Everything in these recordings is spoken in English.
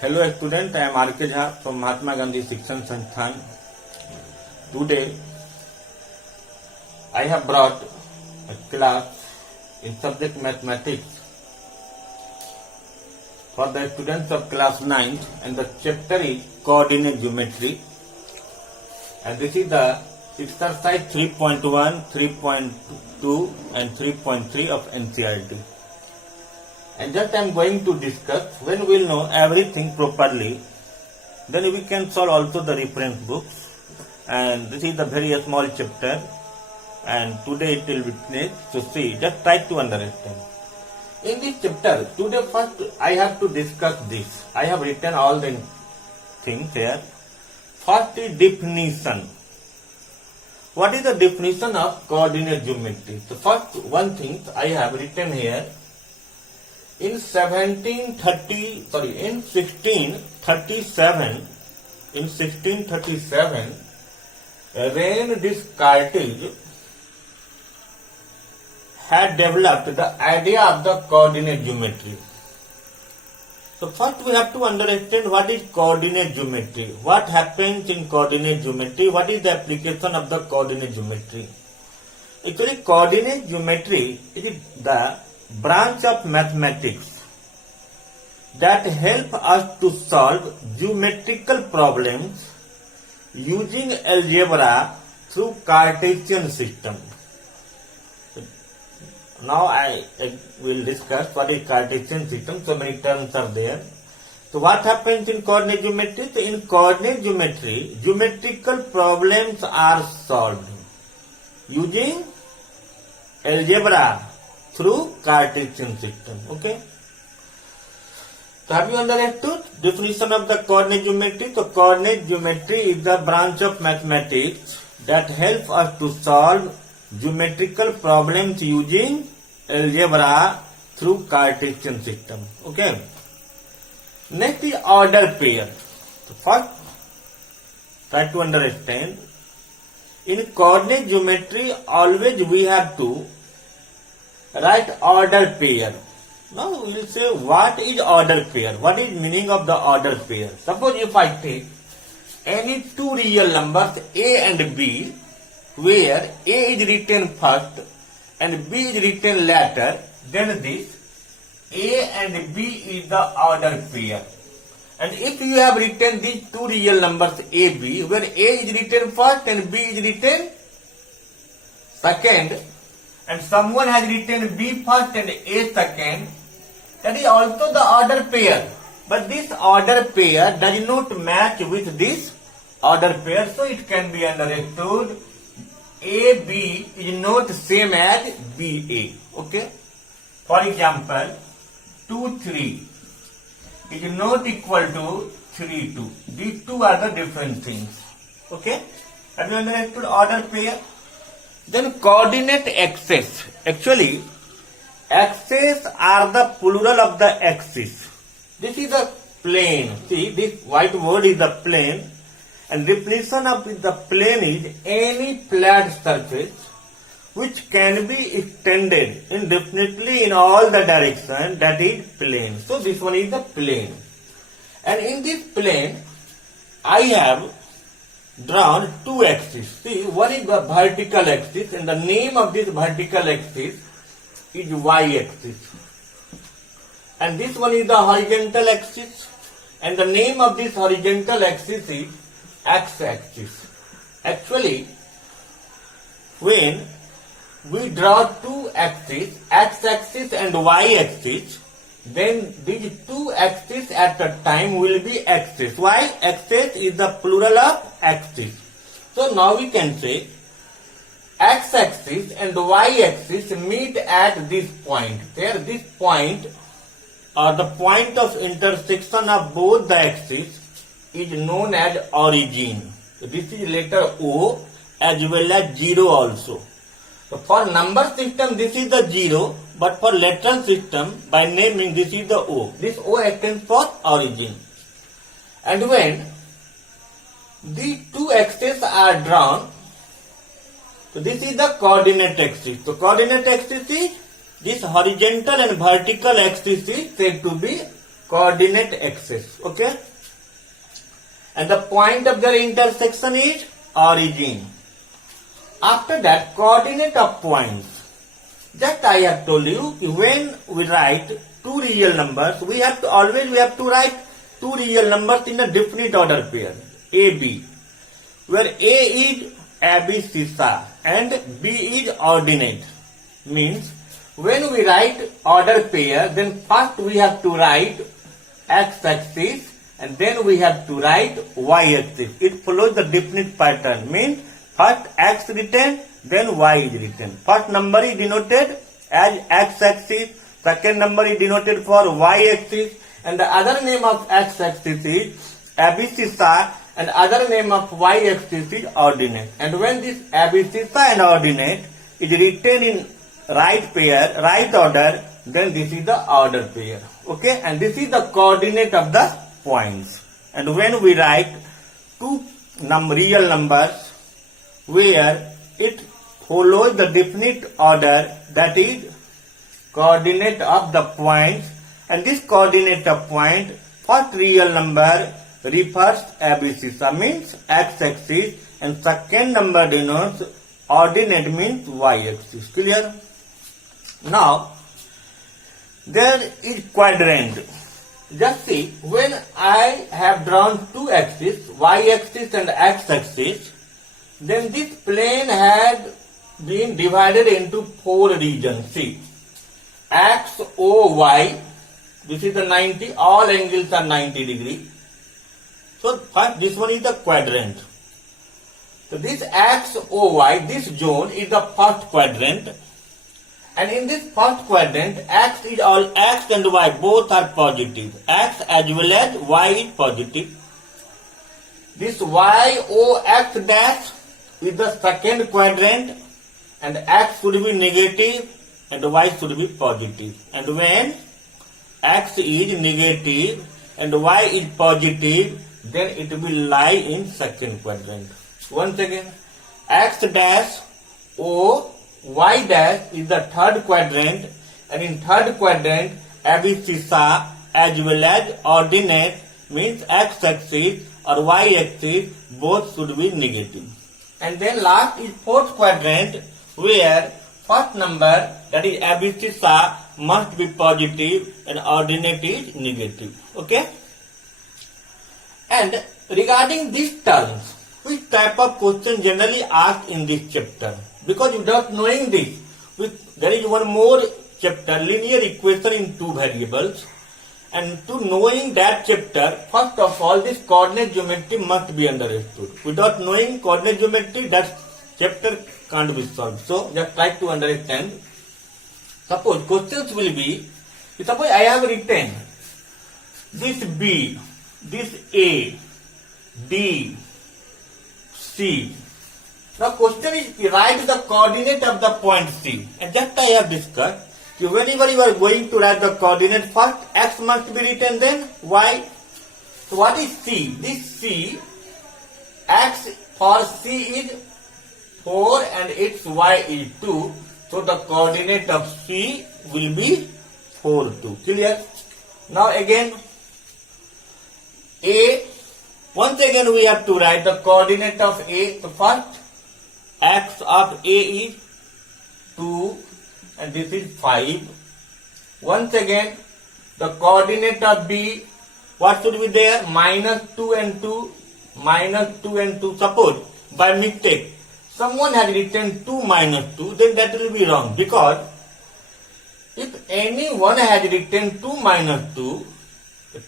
Hello student, I am R.K. Jha from Mahatma Gandhi Shikshan Sansthan. Today I have brought a class in subject mathematics for the students of class 9th, and the chapter is coordinate geometry, and this is the exercise 3.1, 3.2 and 3.3 of NCERT. And just I am going to discuss. When we will know everything properly, then we can solve also the reference books. And this is a very small chapter, and today it will be finished. So see, just try to understand. In this chapter, today first I have to discuss this. I have written all the things here. First is definition. What is the definition of coordinate geometry? So first one thing I have written here. In 1637, René Descartes had developed the idea of the coordinate geometry. So first we have to understand what is coordinate geometry. What happens in coordinate geometry? What is the application of the coordinate geometry? Actually, coordinate geometry is the branch of mathematics that help us to solve geometrical problems using algebra through Cartesian system. Now I will discuss what is Cartesian system. So many terms are there. So what happens in coordinate geometry? So in coordinate geometry, geometrical problems are solved using algebra through Cartesian system. Okay. So have you understood definition of the coordinate geometry? So coordinate geometry is the branch of mathematics that helps us to solve geometrical problems using algebra through Cartesian system. Okay. Next is order pair. So first, try to understand. In coordinate geometry, always we have to write order pair. Now we will say what is order pair? What is meaning of the order pair? Suppose if I take any two real numbers A and B, where A is written first and B is written later, then this A and B is the order pair. And if you have written these two real numbers A, B, where A is written first and B is written second, and someone has written B first and A second, that is also the order pair. But this order pair does not match with this order pair, so it can be understood AB is not same as BA. Okay. For example, 2, 3 is not equal to 3, 2. These two are the different things. Okay. Have you understood order pair? Then coordinate axes. Actually, axes are the plural of the axis. This is a plane. See, this white word is the plane, and definition of the plane is any flat surface which can be extended indefinitely in all the directions, that is plane. So this one is the plane. And in this plane, I have drawn two axes. See, one is the vertical axis, and the name of this vertical axis is y-axis. And this one is the horizontal axis, and the name of this horizontal axis is x-axis. Actually, when we draw two axes, x-axis and y-axis, then these two axes at a time will be axis. Why? Axis is the plural of axis. So now we can say x-axis and y-axis meet at this point. There, this point or the point of intersection of both the axes is known as origin. So this is letter O as well as 0 also. So for number system this is the 0, but for letter system by naming this is the O. This O stands for origin. And when these two axes are drawn, so this is the coordinate axis. So coordinate axis is this horizontal and vertical axis is said to be coordinate axis. Okay. And the point of their intersection is origin. After that, coordinate of points. Just I have told you, when we write two real numbers, we have to write two real numbers in a definite order pair, A, B, where A is abscissa and B is ordinate. Means, when we write order pair, then first we have to write x-axis and then we have to write y-axis. It follows the definite pattern. Means, first x written, then y is written. First number is denoted as x-axis, second number is denoted for y-axis, and the other name of x-axis is abscissa and other name of y-axis is ordinate. And when this abscissa and ordinate is written in right pair, right order, then this is the order pair. Okay, and this is the coordinate of the points. And when we write two real numbers where it follows the definite order, that is coordinate of the points, and this coordinate of point, first real number refers abscissa means x-axis and second number denotes ordinate means y-axis. Clear? Now there is quadrant. Just see, when I have drawn two axes, y-axis and x-axis, then this plane had been divided into four regions. See, X, O, Y, this is the 90, all angles are 90 degree. So first this one is the quadrant. So this X, O, Y, this zone is the first quadrant. And in this first quadrant, X and Y both are positive. X as well as Y is positive. This Y, O, X dash is the second quadrant, and X should be negative and Y should be positive. And when X is negative and Y is positive, then it will lie in second quadrant. Once again, X dash, O, Y dash is the third quadrant, and in third quadrant, abscissa as well as ordinate means x-axis or y-axis both should be negative. And then last is fourth quadrant, where first number, that is abscissa, must be positive and ordinate is negative. Okay? And regarding these terms, which type of question generally asked in this chapter? Because without knowing this, there is one more chapter, linear equation in two variables. And to knowing that chapter, first of all, this coordinate geometry must be understood. Without knowing coordinate geometry, that chapter can't be solved. So just try to understand. Suppose questions will be, suppose I have written this B, this A, D, C. Now question is, write the coordinate of the point C. And just I have discussed, whenever you are going to write the coordinate, first X must be written, then Y. So what is C? This C, X for C is 4 and its Y is 2. So the coordinate of C will be 4, 2. Clear? Now again, A. Once again we have to write the coordinate of A. So first, X of A is 2 and this is 5. Once again, the coordinate of B, what should be there? Minus 2 and 2. Minus 2 and 2. Suppose by mistake someone has written 2 minus 2, then that will be wrong, because if anyone has written 2 minus 2,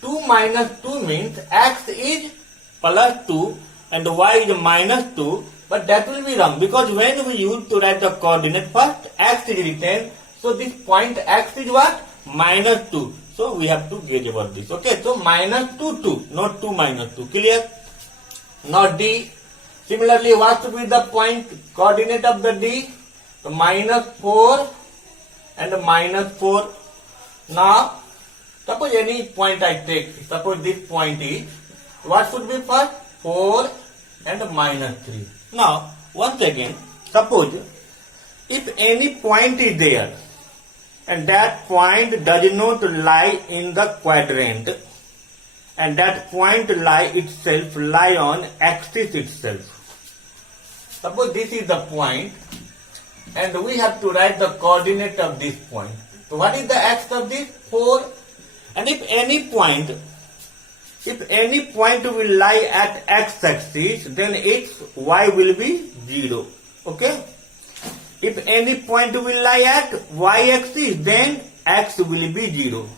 2 minus 2 means X is plus 2 and Y is minus 2, but that will be wrong, because when we use to write the coordinate, first X is written, so this point X is what? Minus 2. So we have to gauge about this. Okay, so minus 2, 2, not 2 minus 2. Clear? Now D. Similarly, what should be the point coordinate of the D? So minus 4 and minus 4. Now, suppose any point I take, suppose this point is, what should be first? 4 and minus 3. Now, once again, suppose if any point is there, and that point does not lie in the quadrant, and that point lie on axis itself. Suppose this is the point, and we have to write the coordinate of this point. So what is the x of this? 4. And if any point will lie at x-axis, then its y will be 0. Okay? If any point will lie at y-axis, then x will be 0.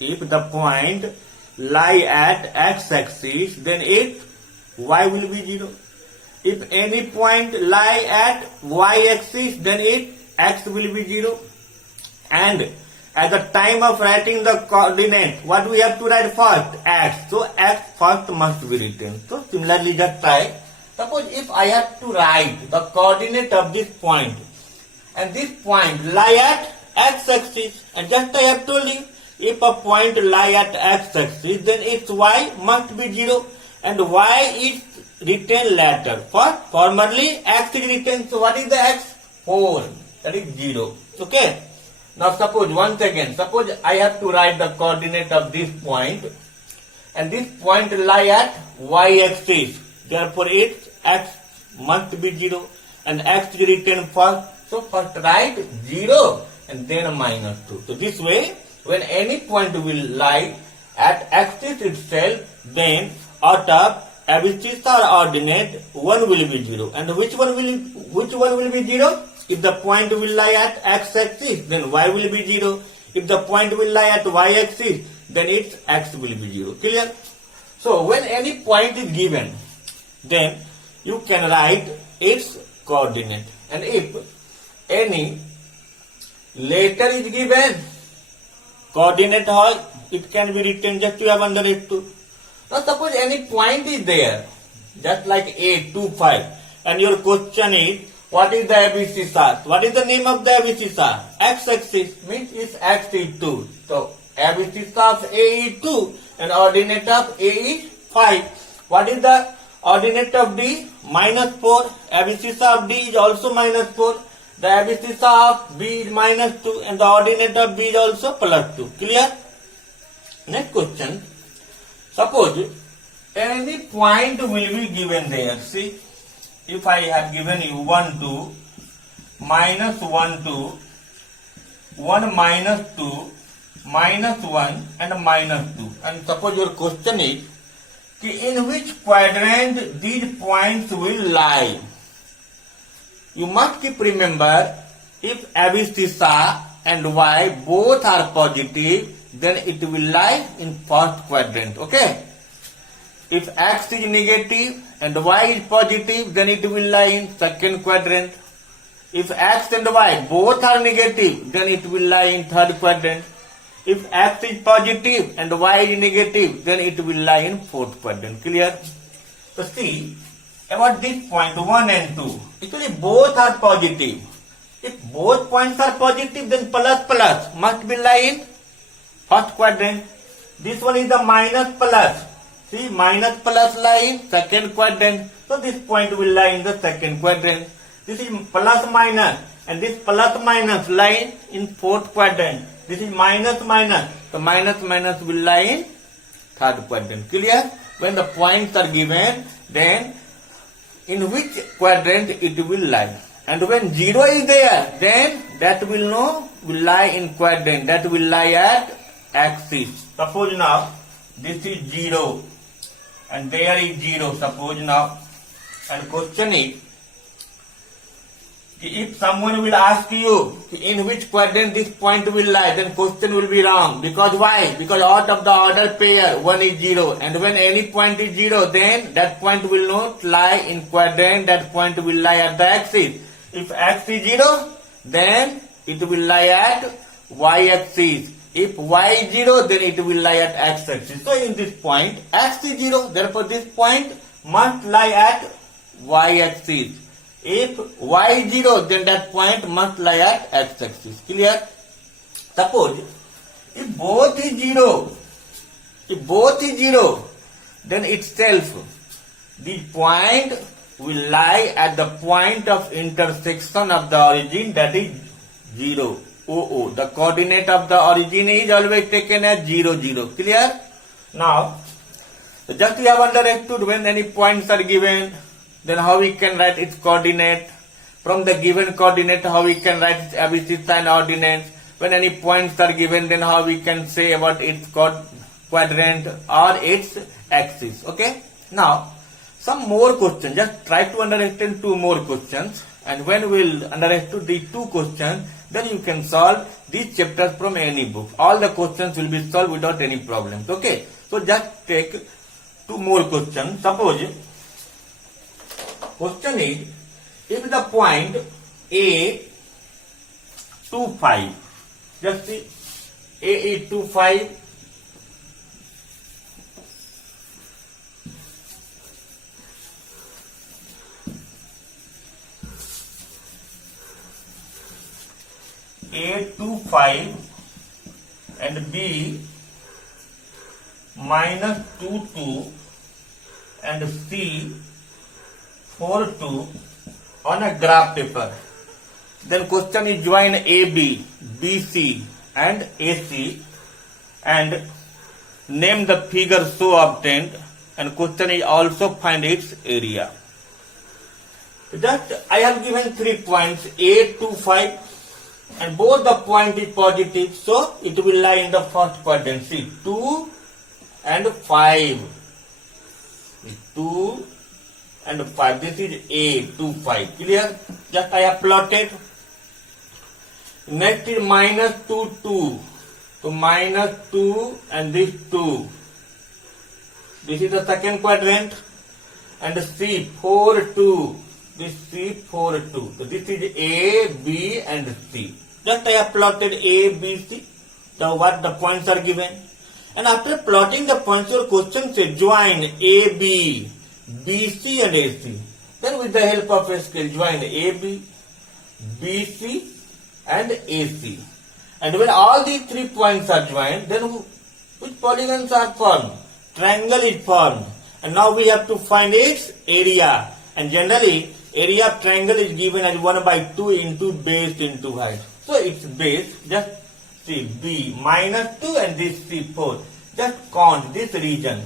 If the point lie at x-axis, then its y will be 0. If any point lie at y-axis, then its x will be 0. And at the time of writing the coordinate, what we have to write first? X. So x first must be written. So similarly, just try. Suppose if I have to write the coordinate of this point, and this point lie at x-axis, and just I have told you, if a point lie at x-axis, then its y must be 0, and y is written later. Formerly x is written. So what is the x? 4. That is 0. Okay. Now suppose once again, suppose I have to write the coordinate of this point, and this point lie at y-axis. Therefore its x must be 0, and x is written first. So first write 0 and then -2. So this way, when any point will lie at axis itself, then out of abscissar ordinate, 1 will be 0. And which one will be 0? If the point will lie at x-axis, then y will be 0. If the point will lie at y-axis, then its x will be 0. Clear? So when any point is given, then you can write its coordinate. And if any letter is given, coordinate hall, it can be written, just you have under it too. Now suppose any point is there, just like 8, 2, 5, and your question is, what is the abscissar? What is the name of the abscissar? X-axis, means its x is 2. So abscissar of A is 2 and ordinate of A is 5. What is the ordinate of D? -4. Abscissar of D is also -4. The abscissar of B is -2 and the ordinate of B is also +2. Clear? Next question. Suppose any point will be given there. See, if I have given you 1, 2, -1, 2, 1, -2, -1 and -2. And suppose your question is, in which quadrant these points will lie? You must keep remember, if abscissar and y both are positive, then it will lie in first quadrant. Okay? If x is negative and y is positive, then it will lie in second quadrant. If x and y both are negative, then it will lie in third quadrant. If x is positive and y is negative, then it will lie in fourth quadrant. Clear? So see, about this point 1 and 2, actually both are positive. If both points are positive, then plus must be lie in first quadrant. This one is the -+. See, -+ lie in second quadrant. So this point will lie in the second quadrant. This is +-, and this +- lie in fourth quadrant. This is --, so -- will lie in third quadrant. Clear? When the points are given, then in which quadrant it will lie. And when 0 is there, then that will lie in quadrant. That will lie at axis. Suppose now this is 0 and there is 0. Suppose now, and question is, if someone will ask you in which quadrant this point will lie, then question will be wrong. Because why? Because out of the order pair, 1 is 0. And when any point is 0, then that point will not lie in quadrant. That point will lie at the axis. If x is 0, then it will lie at y-axis. If y is 0, then it will lie at x-axis. So in this point, x is 0. Therefore, this point must lie at y-axis. If y is 0, then that point must lie at x-axis. Clear? Suppose, if both is 0, then itself, the point will lie at the point of intersection of the origin, that is 0. OO. The coordinate of the origin is always taken as 0, 0. Clear? Now, just we have understood when any points are given, then how we can write its coordinate. From the given coordinate, how we can write its ABC sign ordinate. When any points are given, then how we can say about its quadrant or its axis. Okay? Now, some more questions. Just try to understand two more questions. And when we will understand the two questions, then you can solve these chapters from any book. All the questions will be solved without any problems. Okay? So just take two more questions. Suppose, question is, if the point A 2, 5, just see, A is 2, 5, A 2, 5 and B minus 2, 2 and C 4, 2 on a graph paper. Then question is join AB, BC and AC and name the figure so obtained, and question is also find its area. Just I have given 3 points A, 2, 5 and both the point is positive, so it will lie in the first quadrant. See, 2 and 5. 2 and 5. This is A, 2, 5. Clear? Just I have plotted. Next is minus 2, 2. So minus 2 and this 2. This is the second quadrant. And C, 4, 2. This C, 4, 2. So this is A, B and C. Just I have plotted A, B, C. So what the points are given. And after plotting the points, your question says join A, B, BC and AC. Then with the help of a scale, join AB, BC and AC. And when all these 3 points are joined, then which polygons are formed? Triangle is formed. And now we have to find its area. And generally, area of triangle is given as 1 by 2 into base into height. So its base, just see B minus 2 and this C 4. Just count this region.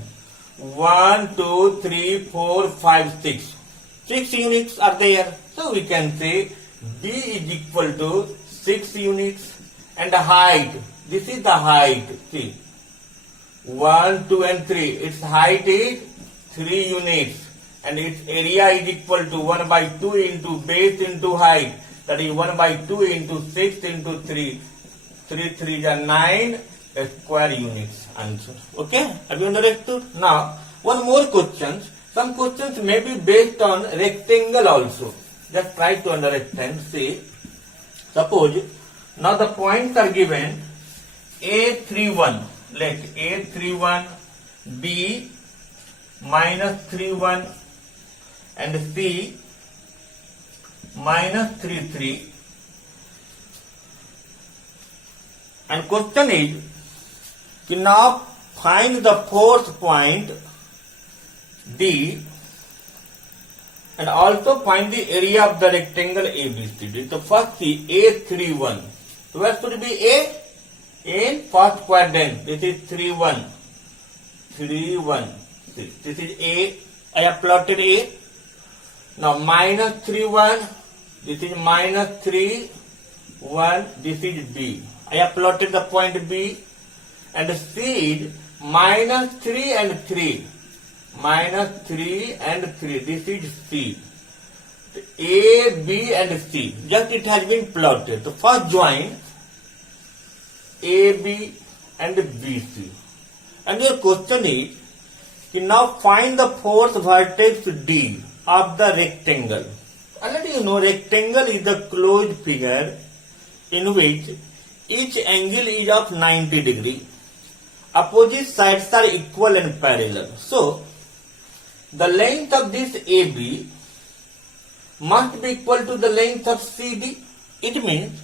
1, 2, 3, 4, 5, 6. 6 units are there. So we can say B is equal to 6 units. And the height, this is the height. See, 1, 2 and 3. Its height is 3 units. And its area is equal to 1 by 2 into base into height. That is 1 by 2 into 6 into 3. 3 3 are 9 square units answer. Okay? Have you understood? Now, one more question. Some questions may be based on rectangle also. Just try to understand. See, suppose, now the points are given A31. Let A31, B minus 31 and C minus 33. And question is, now find the fourth point D and also find the area of the rectangle ABCD. So first see A31. So where should be A? In first quadrant. This is 3-1. 3-1. This is A. I have plotted A. Now minus 3-1. This is minus 3-1. This is B. I have plotted the point B. And C is minus 3 and 3. Minus 3 and 3. This is C. A, B and C. Just it has been plotted. So first join A, B and B, C. And your question is, you now find the fourth vertex D of the rectangle. Already you know rectangle is the closed figure in which each angle is of 90 degree. Opposite sides are equal and parallel. So, the length of this AB must be equal to the length of CD. It means,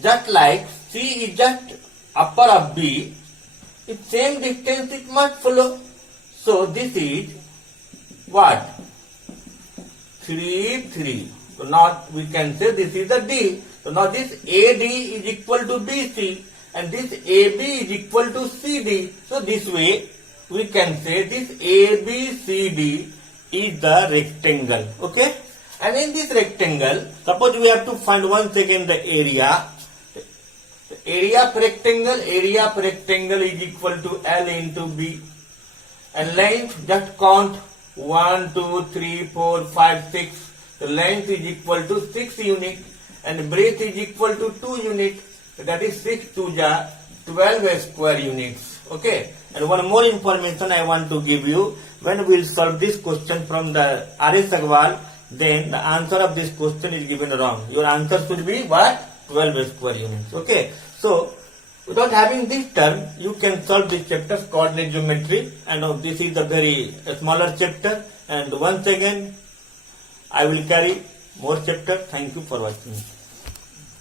just like C is just upper of B, its same distance it must follow. So, this is what? 3, 3. So, now we can say this is the D. So now this AD is equal to BC and this AB is equal to CD. So this way we can say this ABCD is the rectangle. Okay. And in this rectangle, suppose we have to find once again the area. The area of rectangle is equal to L into B. And length, just count 1, 2, 3, 4, 5, 6. The length is equal to 6 units and breadth is equal to 2 units. So that is 6 to the 12 square units. Okay. And one more information I want to give you. When we will solve this question from the R.S. Agrawal, then the answer of this question is given wrong. Your answer should be what? 12 square units. Okay. So, without having this term, you can solve this chapter coordinate geometry. And this is a very smaller chapter. And once again, I will carry more chapter. Thank you for watching.